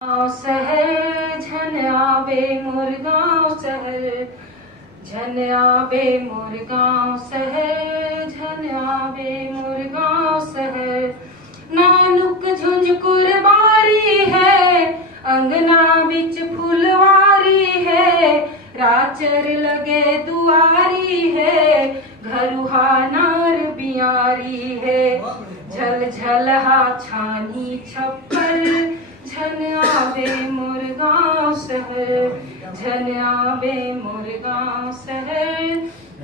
शहर झन आवे मोर गाँव शहर, झन आवे मोर गाँव शहर, झन आवे मोर गाँव शहर। नानुक झुंझ कुरबारी है, अंगना बिच फुलवारी है, राचर लगे दुआरी है, घरुहा नार बियारी है। झल झल हा छानी छप्पर, झन आवे मोर गाँव शहर, झन आवे मोर गाँव शहर,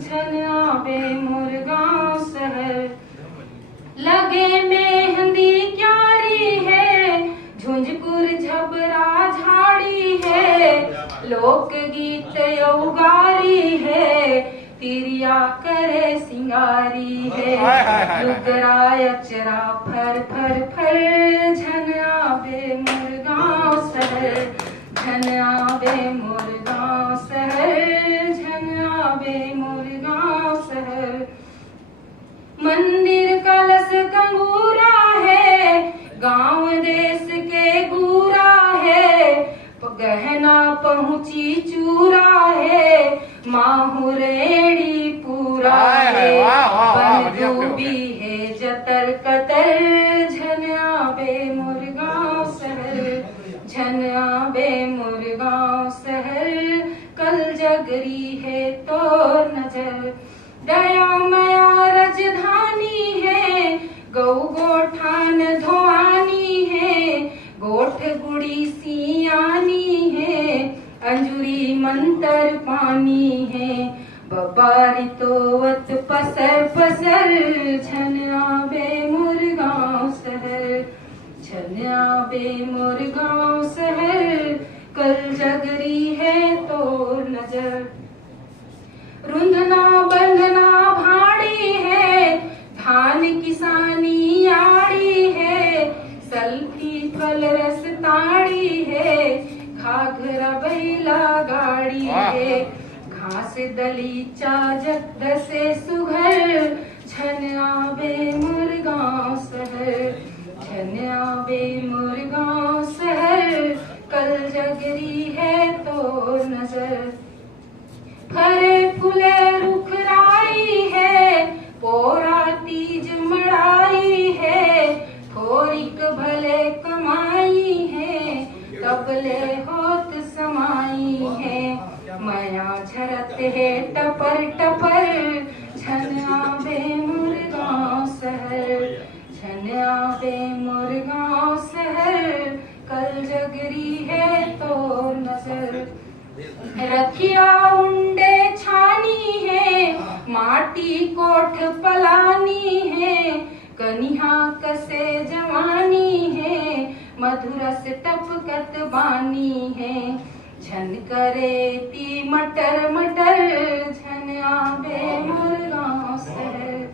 झन आवे मोर गाँव शहर। लगे मेहंदी क्यारी है, झुंझपुर झबरा झाड़ी है, लोकगीत यौगारी है, तिरिया करे सिंगारी है। लुगराय अचरा फर फर फर, झन आवे मोर गाँव शहर, झन आवे मोर गाँव शहर, झन आवे मोर गाँव शहर। मंदिर कलश कंगूरा है, गांव देश के गूरा है, गहना पहुंची चूरा है, माहुरेड़ी पूरा है, बंदूबी है जतर कतर, झन आवे मोर गाँव शहर, झन आवे मोर गाँव शहर। कल जगरी है तो नजर, दया मया राजधानी है, गौ गोठान धोआनी है, गोठ गुड़ी सियानी है, अंजुरी मंतर पानी है, बबारी तोवत पसर पसर, झन आवे मोर गाँव शहर, झन आवे मोर गाँव शहर। कल जगरी है तो नजर, रुंधना बंधना भाड़ी है, धान किसानी आड़ी है, सल्फी फल रस ताड़ी है, घाघरा बैला गाड़ी है, घास दलीचा जग दसे सुघर, झन आवे मोर गाँव शहर, झन आवे मोर गाँव शहर। कल जगरी है तो नजर, फरे फुले रुखराई है, पोरा तीज मड़ाई है, थोरिक भले कमाई है, तबले होत समाई है, मया झरत है टपर टपर, झन आवे मोर गाँव शहर, झन आवे मोर गाँव शहर। कल जगरी है तो नजर, रखिया उंडे छानी है, माटी कोठ पलानी है, कनिहा कसे जवानी है, मधुरस टपकत बानी है, झन करे ती मटर मटर, झन आवे मोर गाँव शहर।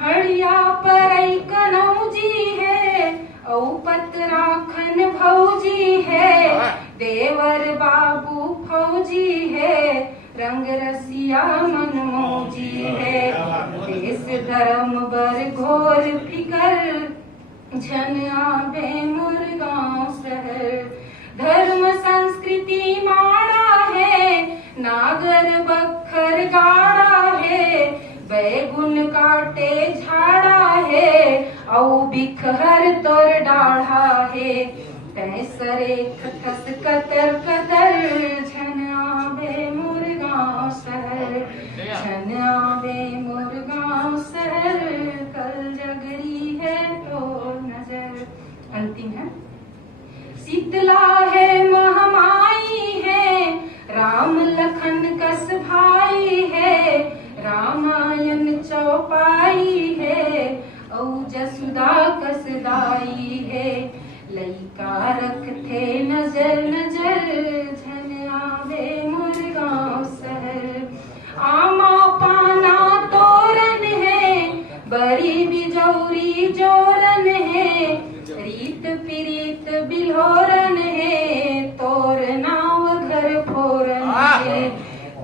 हड़िया परई कनौजी है, औपत राखन भौजी है, देवर बाबू फौजी है, रंग रसिया मन मौजी है, देश धर्म बर घोर फिकर, झन आवे मोर गाँव शहर। धर्म संस्कृति माड़ा है, नागर बखर गाड़ा है, बैगुन काटे झाड़ा है, औ बिखहर तोर डाढ़ा है, तैसरे खटस कतर कतर, झन आवे मोर गाँव शहर, झन आवे मोर गाँव शहर। कल जगरी है तो नजर। अंतिम है, शीतला है महामाई है, राम लखन कस भाई है, रामायण चौपाई है, औ जसुदा कसदाई है, लइका रखते नजर नजर, झन आवे मोर गाँव शहर। आमा पाना तोरन है, बड़ी बिजौरी जोरन है, रीत पीरीत बिल्होरन है, तोर नाव घर फोरन है,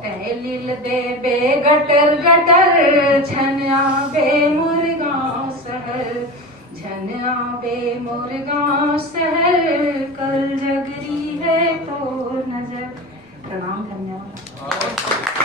तहलील देबे गटर गटर, झन आवे मोर गाँव शहर, झन आवे बे मुरगांव शहर, कल जगरी है तो नजर। प्रणाम, धन्यवाद।